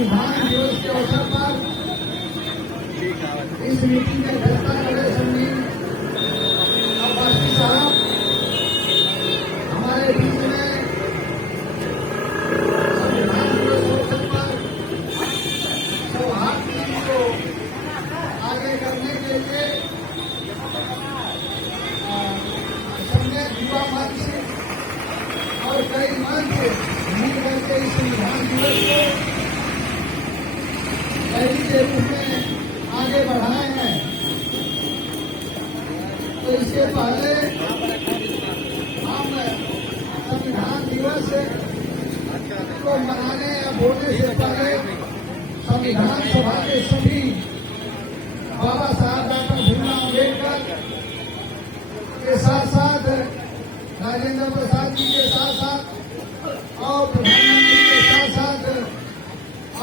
संविधान दिवस के अवसर पर इस मीटिंग में अध्यक्षता कर रहे संगीत अब्बासी साहब हमारे बीच में संविधान दिवस अवसर पर सौहार्द को आगे करने के लिए युवा मंच और कई मंच मिल करके इस संविधान दिवस को रैली के रूप में आगे बढ़ाए हैं। तो इसके पहले हम संविधान दिवस को मनाने या बोलने से पहले संविधान सभा के सभी बाबा साहब डॉक्टर भीमराव अम्बेडकर के साथ साथ राजेंद्र प्रसाद जी के साथ साथ और प्रधानमंत्री के साथ साथ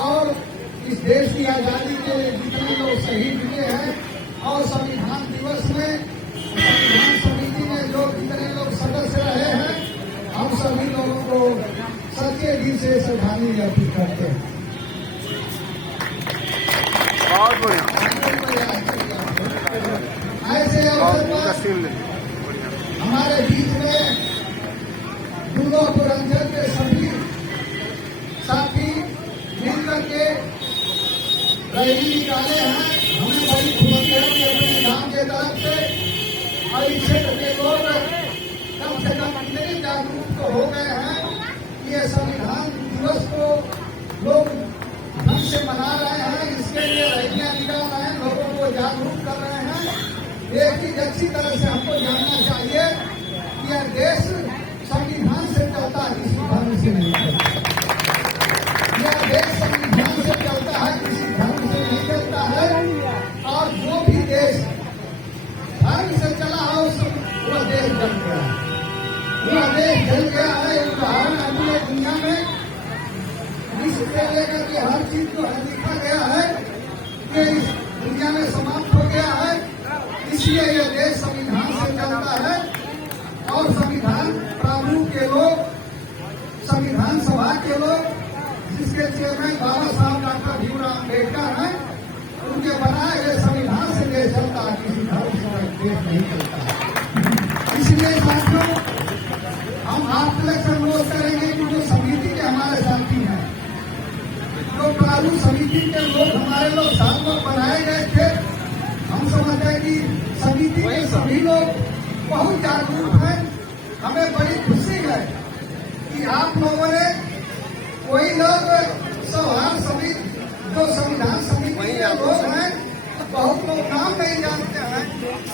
और इस देश की आजादी के जितने लोग शहीद हुए हैं और संविधान दिवस में संविधान समिति में जो जितने लोग सदस्य रहे हैं, हम सभी लोगों को सच्चे दिल से श्रद्धांजलि अर्पित करते हैं। ऐसे अवसर पर हमारे बीच में दुर्गा पुरंजन के सभी साथी मिलकर के रैली निकाले हैं। हमें बड़ी खुशी है कि अपने गांव के तरफ से और इस क्षेत्र के लोग कम से कम इतने जागरूक तो हो गए हैं कि ये संविधान दिवस को लोग ढंग से मना रहे हैं। इसके लिए रैलियां निकाल रहे हैं, लोगों को जागरूक कर रहे हैं। एक चीज अच्छी तरह से हमको जानना चाहिए कि यह देश संविधान से चलता है, किसी धर्म से नहीं चलता। यह देश संविधान से चलता है, किसी धर्म से नहीं चलता है। और जो भी देश धर्म से चला है वह देश जल गया है, वह देश जल गया है। उदाहरण अपने दुनिया में विश्व से लेकर के हर चीज को देखा गया है कि इस दुनिया में समाप्त हो गया है। इसलिए यह देश संविधान से चलता है और संविधान प्रारूप के लोग, संविधान सभा के लोग, जिसके चेयरमैन बाबा साहब डॉक्टर भीमराव अम्बेडकर हैं, उनके बनाए गए संविधान से देश चलता है, किसी धर्म से देश नहीं चलता है। इसलिए साथियों, हम आप तक से अनुरोध करेंगे कि जो समिति के हमारे साथी हैं, जो प्रारूप समिति के लोग हमारे लोग साथ में बनाए गए थे, हम समझते हैं कि समिति के सभी लोग बहुत जागरूक हैं। हमें बड़ी खुशी है कि आप लोगों ने कोई लोग सौहार्द समिति, जो संविधान समिति के लोग हैं, बहुत लोग नाम नहीं जानते हैं,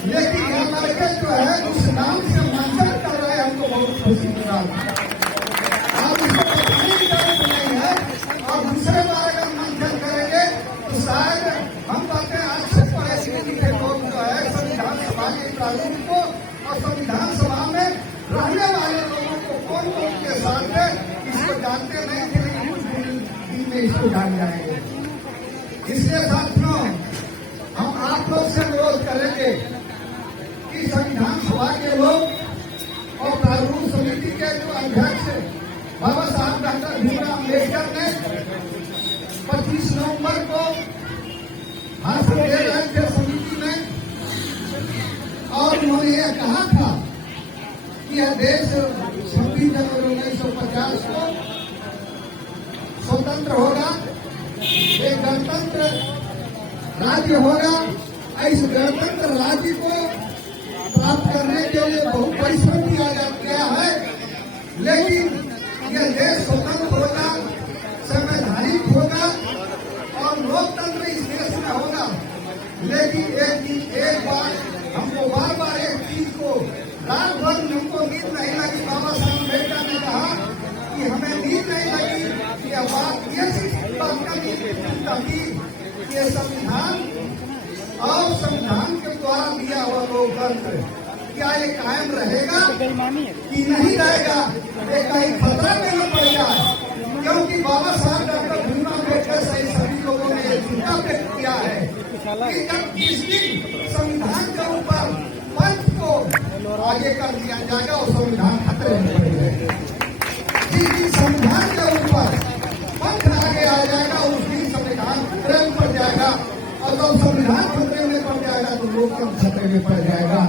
लेकिन यह लड़के जो है उस नाम से मंथन कर रहे हैं। हमको बहुत खुशी मिला। आप इसको बताने की जरूरत नहीं है और दूसरे बार अगर मंथन करेंगे तो शायद हम कहते हैं आज से परिस्थिति के लोग जो है संविधान सभा के प्रारूप को और संविधान सभा में रहने वाले लोगों को कौन कौन के साथ है इसको जानते नहीं थे, लेकिन कुछ दिन में इसको जान जाएंगे। इसलिए साथियों, हम आप लोग से अनुरोध करेंगे कि संविधान सभा के लोग और प्रारूप समिति के जो अध्यक्ष बाबा साहब डॉक्टर भीमराव अम्बेडकर ने 25 नवंबर को भाषण दे रहे थे समिति में और उन्होंने यह कहा था कि यह देश 26 जनवरी 1950 को स्वतंत्र होगा, एक गणतंत्र राज्य होगा। इस गणतंत्र राज्य को प्राप्त करने के लिए बहुत परिश्रम किया गया है, लेकिन यह देश स्वतंत्र होगा, संवैधानिक होगा और लोकतंत्र इस देश में होगा। लेकिन एक बार हमको बार बार एक चीज को रात भर हमको नींद नहीं लगी। बाबा साहब अम्बेडकर ने कहा कि हमें नींद नहीं लगी। यह बात ये बात का ताकि ये संविधान और संविधान के द्वारा दिया हुआ लोकतंत्र क्या ये कायम रहेगा कि नहीं रहेगा, ये कहीं खतरा में न पड़ जाए। क्योंकि बाबा साहब डॉक्टर भीमराव अम्बेडकर सहित सभी लोगों ने यह चिंता व्यक्त किया है कि जब किस दिन संविधान के ऊपर पंथ को आगे कर दिया जाएगा और संविधान खतरे में पड़ जाएगा। जिस दिन संविधान के ऊपर पंथ आगे आ जाएगा उस दिन जब संविधान खतरे में पड़ जाएगा तो लोकतंत्र खतरे में पड़ जाएगा।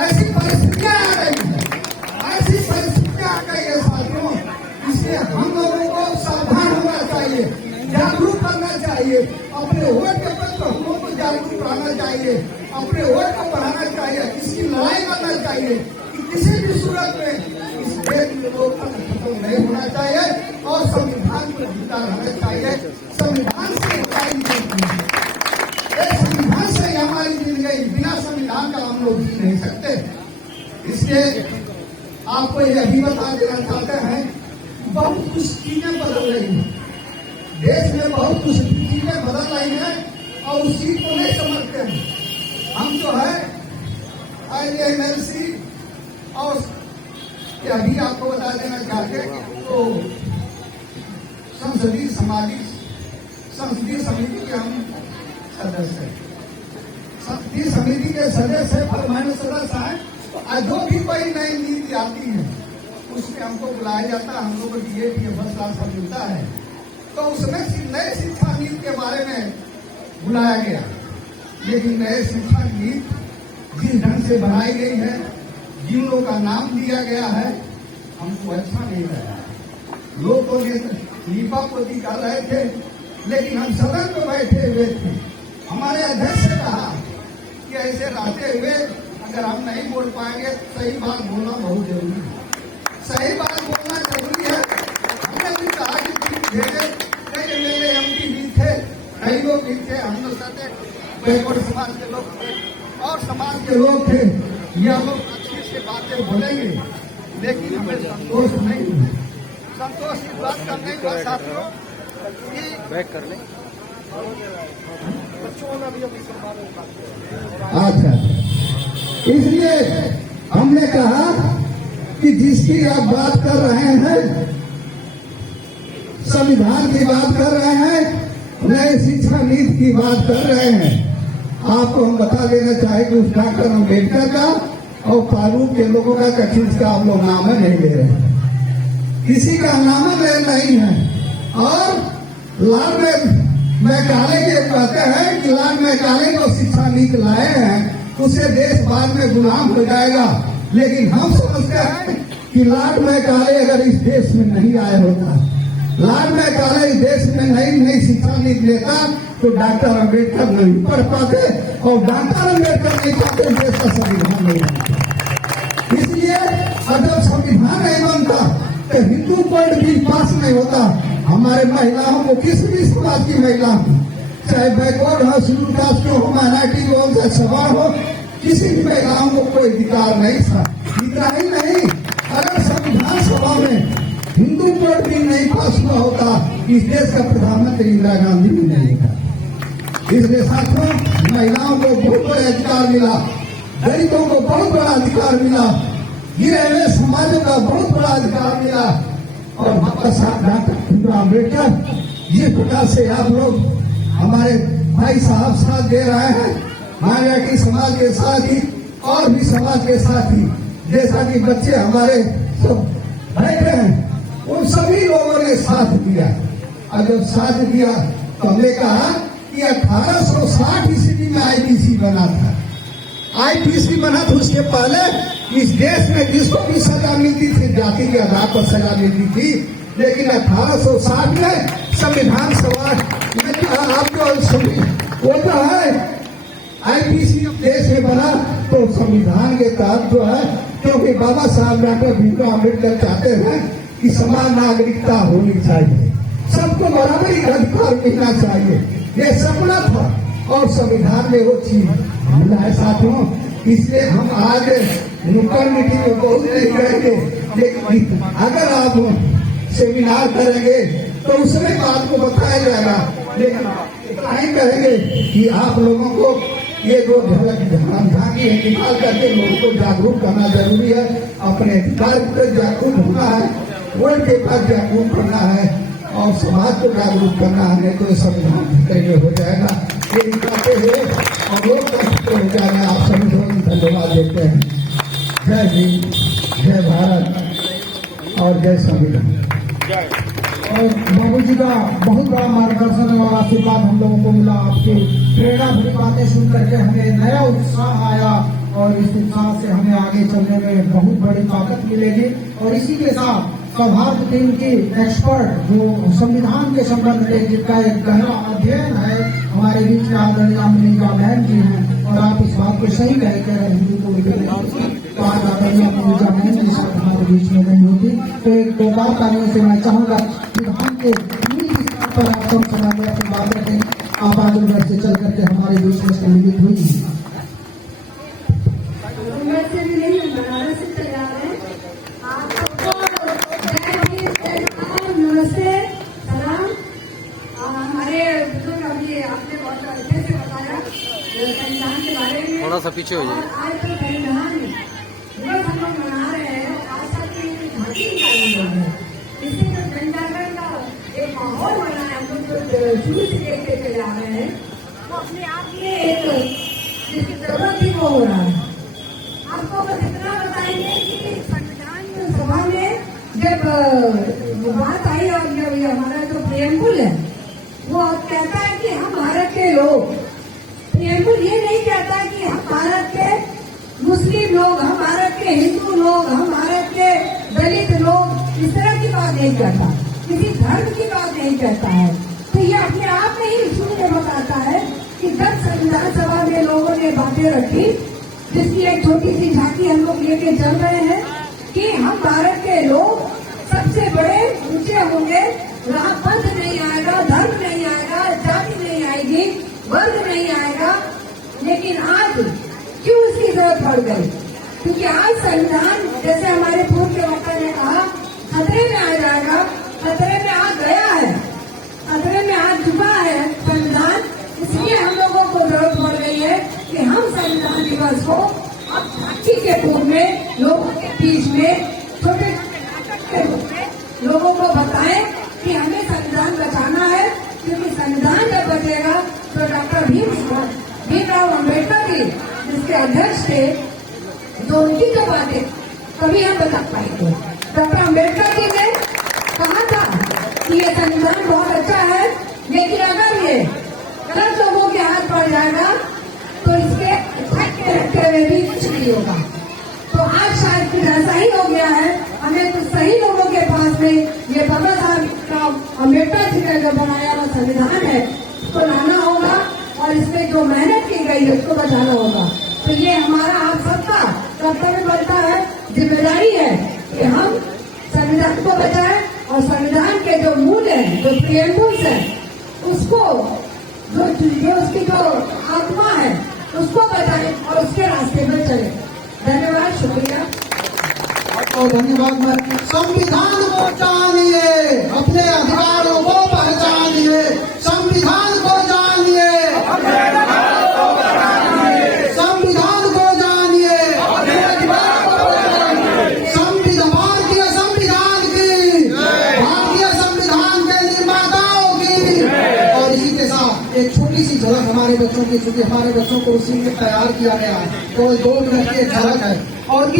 ऐसी परिस्थितियां आ गई है, ऐसी परिस्थितियां आ गई है साथियों। इसलिए हम लोगों को सावधान होना चाहिए, जागरूक करना चाहिए। अपने वोट के प्रति हम लोग को जागरूक रहना चाहिए, अपने वोट को बढ़ाना चाहिए, इसकी लड़ाई करना चाहिए कि किसी भी सूरत में इस देश में लोकतंत्र खत्म नहीं होना चाहिए और संविधान को जिंदा रहना चाहिए। संविधान से हमारी संविधान से हमारी जिंदगी, बिना संविधान का हम लोग जी नहीं सकते। इसलिए आपको यही बता देना चाहते हैं, बहुत कुछ चीजें बदल रही हैं देश में, बहुत कुछ चीजें बदल रही हैं और उस चीज को नहीं समझते हैं। हम जो है IMLC और अभी आपको बता देना चाहते हैं तो संसदीय समिति के हम सदस्य हैं। संसदीय समिति के सदस्य परमानेंट सदस्य हैं। जो भी कोई नई नीति आती है उसमें हमको बुलाया जाता है, हम लोग को DA फर्स्ट क्लास सब मिलता है, तो उसमें नए शिक्षा नीति के बारे में बुलाया गया। लेकिन नए शिक्षा नीति जिस ढंग से बनाई गई है, जिन लोगों का नाम दिया गया है, हमको अच्छा नहीं लगा। लोग तो लीपापोती कर रहे थे, लेकिन हम सदन में बैठे हुए थे। हमारे अध्यक्ष ने कहा कि ऐसे रहते हुए अगर हम नहीं बोल पाएंगे, सही बात बोलना बहुत जरूरी है, सही बात बोलना जरूरी है। हमने भी कहा कि कई मेरे MP भी थे, कई लोग भी थे, हम लोग साथ बैकवर्ड समाज के लोग थे और समाज के लोग थे, ये लोग अच्छी से बातें बोलेंगे, लेकिन हमें संतोष नहीं हुआ। संतोष इस बात का नहीं हुआ साथियों कि बैक कर ले। अच्छा, इसलिए हमने कहा कि जिसकी आप बात कर रहे हैं, संविधान की बात कर रहे हैं, नए शिक्षा नीति की बात कर रहे हैं, आपको हम बता देना चाहे कि उस डॉक्टर अम्बेडकर का और फारूक के लोगों का कठिन का हम लोग नाम नहीं ले रहे हैं, किसी का नाम ले नहीं है। और लाल मैकाले के कहते हैं कि लाल मैकाले को शिक्षा नीति लाए हैं, उससे देश बाद में गुलाम हो जाएगा। लेकिन हम समझते हैं कि लाल मैकाले अगर इस देश में नहीं आए होता, लाल मैकाले इस देश में नई शिक्षा नीति लेता तो डॉक्टर अम्बेडकर नहीं पढ़ पाते और डॉक्टर अम्बेडकर नहीं पाते, देश का संविधान नहीं बनता। इसलिए अगर संविधान नहीं बनता तो हिंदू पॉइंट भी पास नहीं होता। हमारे महिलाओं को, किसी भी समाज की महिला हो, चाहे बैकवर्ड हो, शेड्यूल कास्ट हो, माइनॉरिटी हो, चाहे सवार हो, किसी भी महिलाओं को कोई अधिकार नहीं था। इतना ही नहीं, अगर संविधान सभा में हिंदू पॉइंट भी नहीं पास हुआ होता, इस देश का प्रधानमंत्री इंदिरा गांधी भी नहीं था। इसलिए साथियों, महिलाओं को बहुत बड़ा अधिकार मिला, गरीबों को बहुत बड़ा अधिकार मिला, गिरे हुए समाजों का बहुत बड़ा अधिकार मिला। और बाबा साहब डॉक्टर अम्बेडकर जिस प्रकार से आप लोग हमारे भाई साहब साथ दे रहे हैं, मायावती समाज के साथ ही और भी समाज के साथ ही, जैसा कि बच्चे हमारे सब बैठे हैं, उन सभी लोगों ने साथ दिया। और जब साथ दिया तो हमने कहा कि 1860 ईस्वी में IPC बना था। IPC बना था, उसके पहले इस देश में जिसको भी सजा मिलती थी जाति के आधार पर सजा मिलती थी, लेकिन 1860 में संविधान सभा में आप जो वो जो है IPC देश में बना तो संविधान के तहत जो है, क्योंकि बाबा साहब डॉक्टर भीमराव अम्बेडकर चाहते हैं कि समान नागरिकता होनी चाहिए, सबको बराबरी का अधिकार मिलना चाहिए, ये सपना था और संविधान में वो चीज मिला है साथियों। इसलिए हम आज नुक्कड़ मीटिंग में बहुत नहीं करेंगे, लेकिन अगर आप सेमिनार करेंगे तो उसमें बात को बताया जाएगा। लेकिन इतना ही कहेंगे कि आप लोगों को ये जो झांकी है निकाल करके लोगों को जागरूक करना जरूरी है, अपने अधिकार पर जागरूक होना है, वोट के पास जागरूक करना है और समाज को जागरूक करना है, नहीं तो संविधान खतरे हो जाएगा। ये निकालते हुए और लोग खतरे हो जाएगा। आप सभी लोग धन्यवाद देते हैं। जय हिंद, जय भारत और जय संविधान। और बाबू जी का बहुत बड़ा मार्गदर्शन और आशीर्वाद हम लोगों को मिला आपके प्रेरणा भरी बातें सुन करके हमें नया उत्साह आया और इस उत्साह से हमें आगे चलने में बहुत बड़ी ताकत मिलेगी। और इसी के साथ सौहार्द टीम की एक्सपर्ट जो संविधान के संबंध में जिनका एक गहरा अध्ययन है हमारे बीच में आदरणीय अमरीका मैम जी हैं। और आप इस बात को सही कहे कि अगर हिंदू को तो आज आदरणीय अमरीका मैम जी सब हमारे बीच में नहीं होती। तो एक दो बार तालियों से मैं चाहूँगा विधान के पर आप कम समय में अपनी बात रखें। आप आजमगढ़ से चल करके हमारे बीच में सम्मिलित हुई। नमस्ते, सलाम। हमारे बुजुर्ग अभी आपने बहुत अच्छे से बताया संविधान के बारे में। थोड़ा सा पीछे हो जाए। आज तो संविधान दिवस हम लोग मना रहे हैं, आशा की झांकी निकाली गई है। इससे जो जनजागरण का एक माहौल बना है, हम लोग जो शुरू से देखते चले आ रहे हैं, वो अपने आप में एक जिसकी जरूरत ही वो हो रहा है। आपको बस इतना बताएंगे कि संविधान सभा में जब बात आई और ये हमारा जो प्रियम्बुल है वो कहता है कि हम भारत के लोग, प्रियम्बुल ये नहीं कहता कि हम भारत के मुस्लिम लोग, हम भारत के हिंदू लोग, हम भारत के दलित लोग, इस तरह की बात नहीं कहता, किसी धर्म की बात नहीं कहता है। तो ये अपने आप में ही सुनने बताता है कि जब संविधान सभा में लोगों ने बातें रखी जिसकी एक छोटी सी झांकी हम लोग लेके चल रहे हैं कि हम भारत के लोग सबसे बड़े ऊंचे होंगे, वहाँ पंथ नहीं आएगा, धर्म नहीं आएगा, जाति नहीं आएगी, वर्ग नहीं आएगा। लेकिन आज क्यों इसकी जरूरत पड़ गई? क्योंकि आज संविधान जैसे हमारे पूर्व के वक्ता ने कहा खतरे में आ जाएगा, खतरे में आ गया है, खतरे में आ चुका है संविधान। इसलिए हम लोगों को जरूरत पड़ रही है कि हम संविधान दिवस को अब झांकी के रूप में लोगों के बीच में छोटे नाटक के रूप में लोगों को बताएं कि हमें संविधान बचाना है। क्योंकि संविधान जब बचेगा तो डॉक्टर भीमराव अम्बेडकर जी जिसके अध्यक्ष थे, तो उनकी जो बातें कभी हम बता पाएंगे। डॉक्टर अम्बेडकर जी ने कहा था कि ये संविधान बहुत अच्छा है, लेकिन अगर ये गलत लोगों के हाथ पड़ जाएगा तो इसके रखते हुए भी कुछ नहीं होगा। तो आज शायद कुछ ऐसा ही हो गया है, हमें कुछ सही लोगों के पास में ये बाबा साहब अम्बेडकर जी का जो बनाया हुआ संविधान है उसको लाना होगा और इसमें जो मेहनत की गई है उसको बचाना होगा। तो ये हमारा आप सबका कर्तव्य बनता है, जिम्मेदारी है कि हम संविधान को बचाएं और संविधान के जो मूल है, जो प्रियम्बुल्स है, उसको जो उसकी जो आत्मा है उसको बचाएं और उसके रास्ते पर चले। धन्यवाद, शुक्रिया। और धन्यवाद। मैं संविधान को जानिए, अपने अधिकारों को पहचानिए, संविधान को जानिए, संविधान को जानिए, भारतीय संविधान की, भारतीय संविधान के निर्माताओं की। और इसी के साथ एक छोटी सी झलक हमारे बच्चों की, चूंकि हमारे बच्चों को उसी में तैयार किया गया है, केवल 2 मिनट की एक झलक है। और